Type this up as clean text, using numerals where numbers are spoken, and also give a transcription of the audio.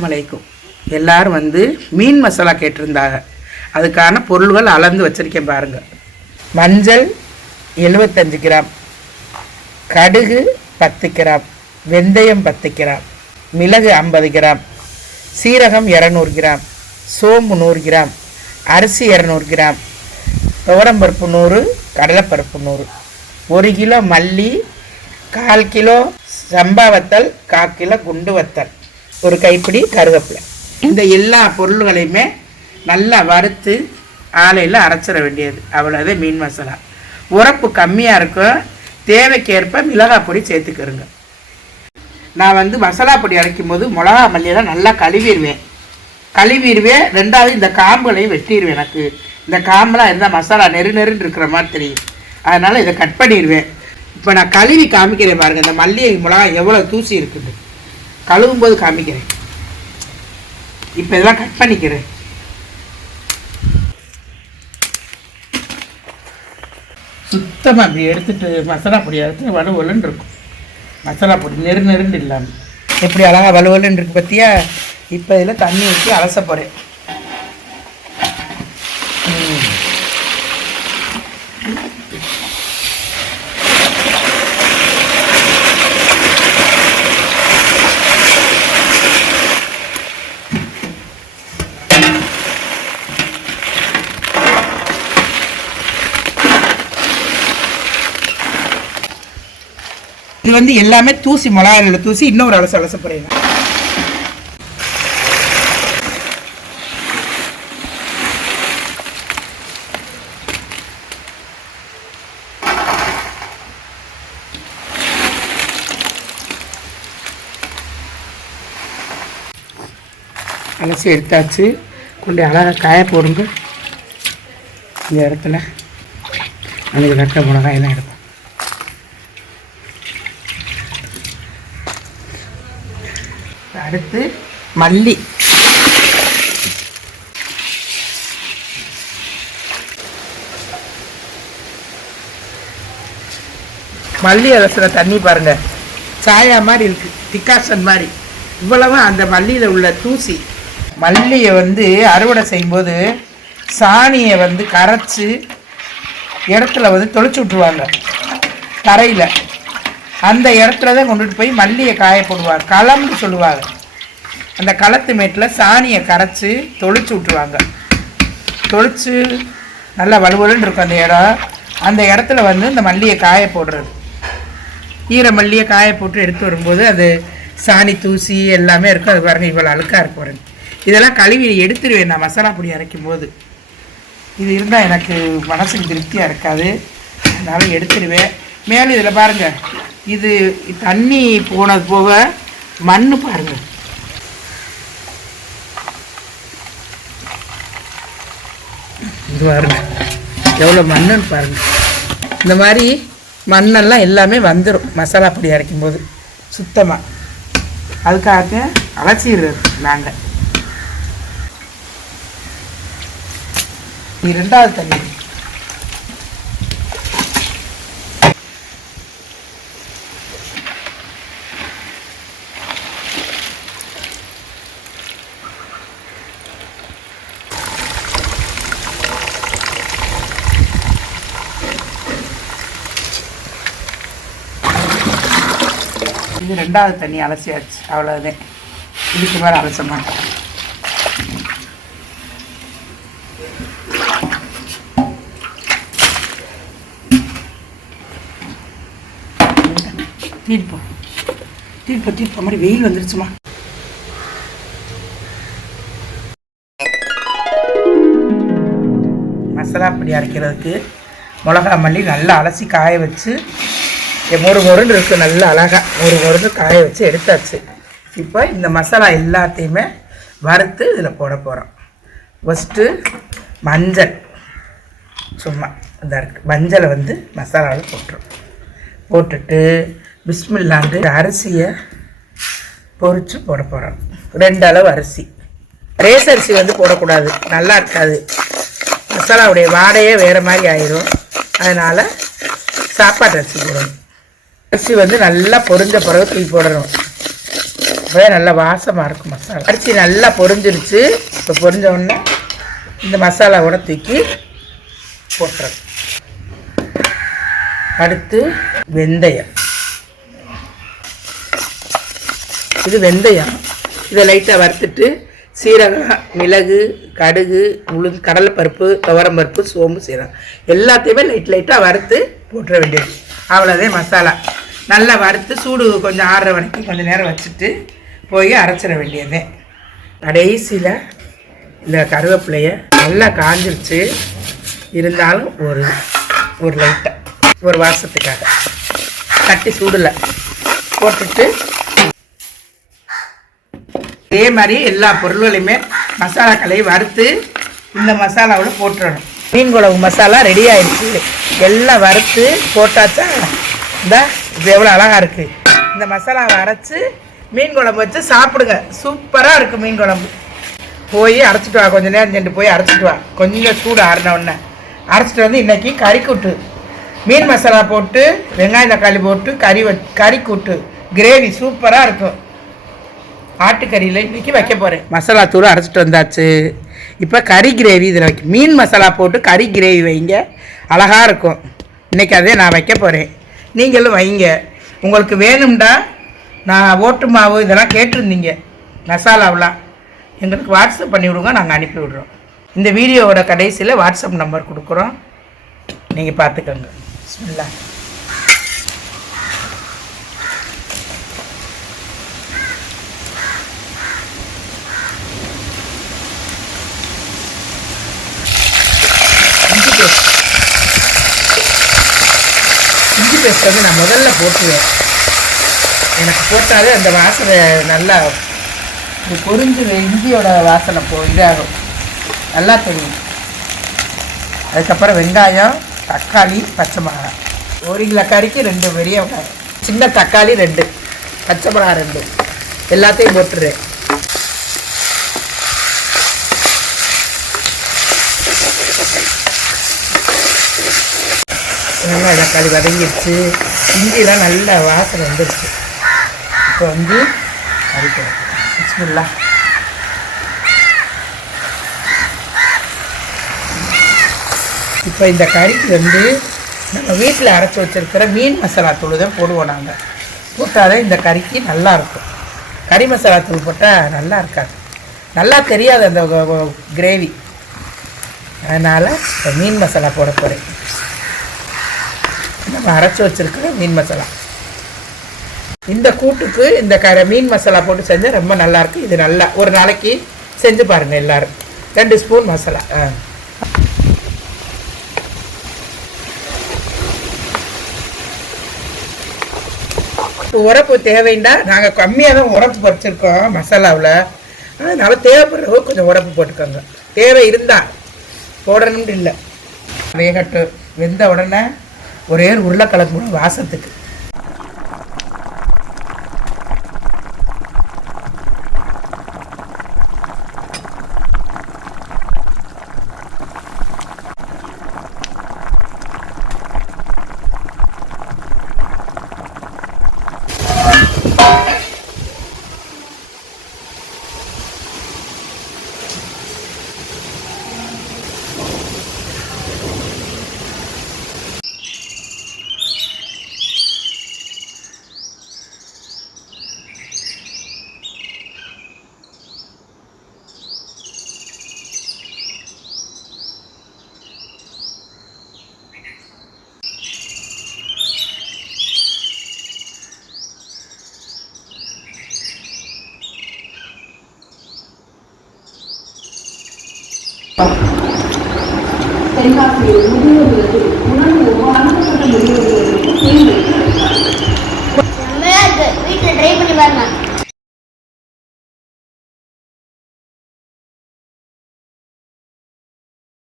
அஸ்ஸலாமு அலைக்கும். எல்லாரும் வந்து மீன் மசாலா கேட்டிருந்தாங்க. அதுக்கான பொருள்கள் அளந்து வச்சுருக்கேன் பாருங்கள். மஞ்சள் 75 கிராம், கடுகு 10 கிராம், வெந்தயம் 10 கிராம், மிளகு 50 கிராம், சீரகம் 200 கிராம், சோம்பு 100 கிராம், அரிசி 200 கிராம், துவரம்பருப்பு 100, கடலைப்பருப்பு 100, 1 கிலோ மல்லி, 1/4 கிலோ சம்பா வத்தல், 1/4 கிலோ குண்டு வத்தல், ஒரு கைப்பிடி கருவேப்பிலை. இந்த எல்லா பொருள்களையுமே நல்லா வறுத்து ஆலையில் அரைச்சிட வேண்டியது. அவ்வளோதான் மீன் மசாலா. உரப்பு கம்மியாக இருக்கும், தேவைக்கேற்ப மிளகாய் பொடி சேர்த்துக்கிறோங்க. நான் வந்து மசாலா பொடி அரைக்கும் போது மிளகா மல்லியெல்லாம் நல்லா கழுவிடுவேன். ரெண்டாவது இந்த காம்புகளையும் வெட்டிடுவேன். எனக்கு இந்த காம்பெலாம் இருந்தால் மசாலா நெருன்னு இருக்கிற மாதிரி தெரியும். அதனால் இதை கட் பண்ணிடுவேன். இப்போ நான் கழுவி காமிக்கிறேன் பாருங்கள். இந்த மல்லிகை மிளகா எவ்வளோ தூசி இருக்குது, கழுவும் போது காமிக்கிறேன். இப்போ இதெல்லாம் கட் பண்ணிக்கிறேன். சுத்தமாக அப்படி எடுத்துகிட்டு மசாலா பொடி எடுத்து வலுவலுன்னு இருக்கும். மசாலா பொடி நெருன்னு இல்லாமல் எப்படி அழகாக வலுவலுன்னு இருக்கு பற்றியா. இப்போ இதில் தண்ணி ஊற்றி அலச போகிறேன். இது வந்து எல்லாமே தூசி, மிளகாயில தூசி. இன்னொரு அலச போறேன். அலசி எடுத்தாச்சு. கொண்டு அழகாக காய போடுங்க. இந்த இடத்துல அதுக்கு கட்ட மிளகாயெல்லாம் எடுப்போம். அடுத்து மல்லி, அலசுற தண்ணி பாருங்க, சாயா மாதிரி இருக்கு, டிகாஷன் மாதிரி. இவ்வளவு அந்த மல்லியில் உள்ள தூசி. மல்லியை வந்து அறுவடை செய்யும்போது சாணியை வந்து கரைச்சி இடத்துல வந்து தொளிச்சு விட்ருவாங்க தரையில். அந்த இடத்துல தான் கொண்டுட்டு போய் மல்லியை காய போடுவாங்க. களம்னு சொல்லுவாங்க. அந்த களத்து மேட்டில் சாணியை கரைச்சி தொளிச்சு விட்ருவாங்க. தொளிச்சு நல்லா வலுவலுன்னு இருக்கும் அந்த இடம். அந்த இடத்துல வந்து இந்த மல்லியை காய போடுறது. ஈர மல்லியை காய போட்டு எடுத்து வரும்போது அது சாணி தூசி எல்லாமே இருக்கும். அது பாருங்கள் இவ்வளோ அழுக்காக இருக்கும். இதெல்லாம் கழுவி எடுத்துருவேன் நான் மசாலா பொடி அரைக்கும் போது. இது இருந்தால் எனக்கு மனசுக்கு திருப்தியாக இருக்காது, அதனால் எடுத்துருவேன். மேலும் இதில் பாருங்கள், இது தண்ணி போனது போக மண் பாருங்கள். இது பாருங்க எவ்வளோ மண்ணுன்னு பாருங்கள். இந்த மாதிரி மண்ணெல்லாம் எல்லாமே வந்துடும் மசாலா பொடி அரைக்கும் போது சுத்தமாக. அதுக்காக அலசிடுறது நாங்கள். இது 2வது தண்ணி. இது 2வது தண்ணி அலசியாச்சு. அவ்வளோதான். இதுக்கு மேலே அலச மாட்டேன். தீர்ப்போம் மாதிரி வெயில் வந்துருச்சுமா. மசாலா பொடி அரைக்கிறதுக்கு மிளகா மல்லி நல்லா அலசி காய வச்சு மொறுன்னு இருக்குது. நல்லா அழகாக மொறுன்னு காய வச்சு எடுத்தாச்சு. இப்போ இந்த மசாலா எல்லாத்தையுமே வறுத்து இதில் போட போகிறோம். ஃபஸ்ட்டு மஞ்சள், சும்மா இதாக இருக்குது. மஞ்சளை வந்து மசாலாவில் போட்டுட்டு பிஸ்மில்லாண்டு அரிசியை பொரித்து போட போகிறோம். 2 அளவு அரிசி. ரேஸ் அரிசி வந்து போடக்கூடாது, நல்லா இருக்காது. மசாலாவுடைய வாடையே வேறு மாதிரி ஆயிரும். அதனால் சாப்பாட்டு அரிசி போடணும். அரிசி வந்து நல்லா பொரிஞ்ச பிறகு தூக்கி போடணும். அப்போ நல்லா வாசமாக இருக்கும் மசாலா. அரிசி நல்லா பொரிஞ்சிருச்சு. இப்போ பொரிஞ்ச உடனே இந்த மசாலாவோட தூக்கி போட்டுறது. அடுத்து வெந்தயம். இது வெந்தயம். இதை லைட்டாக வறுத்துட்டு சீரகம், மிளகு, கடுகு, உளுந்து, கடலைப்பருப்பு, துவரம்பருப்பு, சோம்பு, சீரகம் எல்லாத்தையுமே லைட்டாக வறுத்து போட்டுற வேண்டியது. அவ்வளோதான் மசாலா. நல்லா வறுத்து சூடு கொஞ்சம் ஆறுற வரைக்கும் கொஞ்சம் நேரம் வச்சுட்டு போய் அரைச்சிட வேண்டியது. கடைசியில் இந்த கருவேப்பிலையை நல்லா காஞ்சிருச்சு, இருந்தாலும் ஒரு லைட்டாக ஒரு வாசத்துக்காக தட்டி சூடில் போட்டுட்டு இதே மாதிரி எல்லா பொருள்களையுமே மசாலாக்களையும் வறுத்து இந்த மசாலாவில் போட்டுடணும். மீன் குழம்பு மசாலா ரெடி ஆகிடுச்சு. எல்லாம் வறுத்து போட்டாச்சா? இந்த இது எவ்வளோ அழகாக இருக்குது. இந்த மசாலாவை அரைச்சி மீன் குழம்பு வச்சு சாப்பிடுங்க. சூப்பராக இருக்குது மீன் குழம்பு. போய் அரைச்சிட்டு வா, கொஞ்சம் நேரம் சென்று போய் அரைச்சிட்டு வா. கொஞ்சம் சூடு ஆறின உடனே அரைச்சிட்டு வந்து இன்றைக்கி கறிக்கூட்டு மீன் மசாலா போட்டு வெங்காயம் தக்காளி போட்டு கறிக்கூட்டு கிரேவி சூப்பராக இருக்கும். ஆட்டுக்கறியில் இன்றைக்கி வைக்க போகிறேன். மசாலா தூள் அரைச்சிட்டு வந்தாச்சு. இப்போ கறி கிரேவி இதில் வைக்க மீன் மசாலா போட்டு கறி கிரேவி வைங்க, அழகாக இருக்கும். இன்றைக்கி அதே நான் வைக்க போகிறேன். நீங்களும் வைங்க. உங்களுக்கு வேணும்டா நான் ஓட்டு மாவு இதெல்லாம் கேட்டிருந்தீங்க மசாலாவெலாம் எங்களுக்கு வாட்ஸ்அப் பண்ணி விடுங்க, நாங்கள் அனுப்பி விடுறோம். இந்த வீடியோவோட கடைசியில் வாட்ஸ்அப் நம்பர் கொடுக்குறோம், நீங்கள் பார்த்துக்கோங்க. பிஸ்மில்லாஹ். இஞ்சி பேஸ்ட் வந்து நான் முதல்ல போட்டுருவேன். எனக்கு போட்டாலே அந்த வாசனை நல்லா பொரிஞ்சு இஞ்சியோட வாசனை இதாகும், நல்லா தெரியும். அதுக்கப்புறம் வெங்காயம், தக்காளி, பச்சை மிளகாய். 1 கிலோ கறிக்கு 2 பெரிய வெங்காயம், சின்ன தக்காளி 2, பச்சை மிளகாய் 2 எல்லாத்தையும் போட்டுடுறேன். நல்லா தக்காளி வதங்கிடுச்சு, இஞ்சிலாம் நல்ல வாசனை வந்துடுச்சு. இப்போ வந்து அரைக்கிறேன். பிஸ்மில்லாஹ். இப்போ இந்த கறிக்கு வந்து நம்ம வீட்டில் அரைச்சி வச்சுருக்கிற மீன் மசாலா தூள் தான் போடுவோம். நாங்கள் போட்டாலே இந்த கறிக்கு நல்லாயிருக்கும். கறி மசாலா தூள் போட்டால் நல்லா இருக்காது, நல்லா தெரியாது அந்த கிரேவி. அதனால் இப்போ மீன் மசாலா போட போகிறேன். நம்ம அரைச்சி வச்சுருக்கிற மீன் மசாலா. இந்த கூட்டுக்கு இந்த மீன் மசாலா போட்டு செஞ்சால் ரொம்ப நல்லாயிருக்கு. இது நல்லா ஒரு நாளைக்கு செஞ்சு பாருங்கள் எல்லோரும். 2 ஸ்பூன் மசாலா. உரப்பு தேவைண்டா நாங்கள் கம்மியாக தான் உரப்பு பறிச்சிருக்கோம் மசாலாவில். அதனால் தேவைப்படுறவங்க கொஞ்சம் உரப்பு போட்டுக்கோங்க. தேவை இருந்தால் போடணும்னு இல்லை. வேகட்டு வெந்த உடனே ஒரே உருளைக்கிழங்கு கூட வாசத்துக்கு. தென்காசியில் முதியோர்களுக்கு உணவு அனுப்பப்பட்ட முதியோர்கள்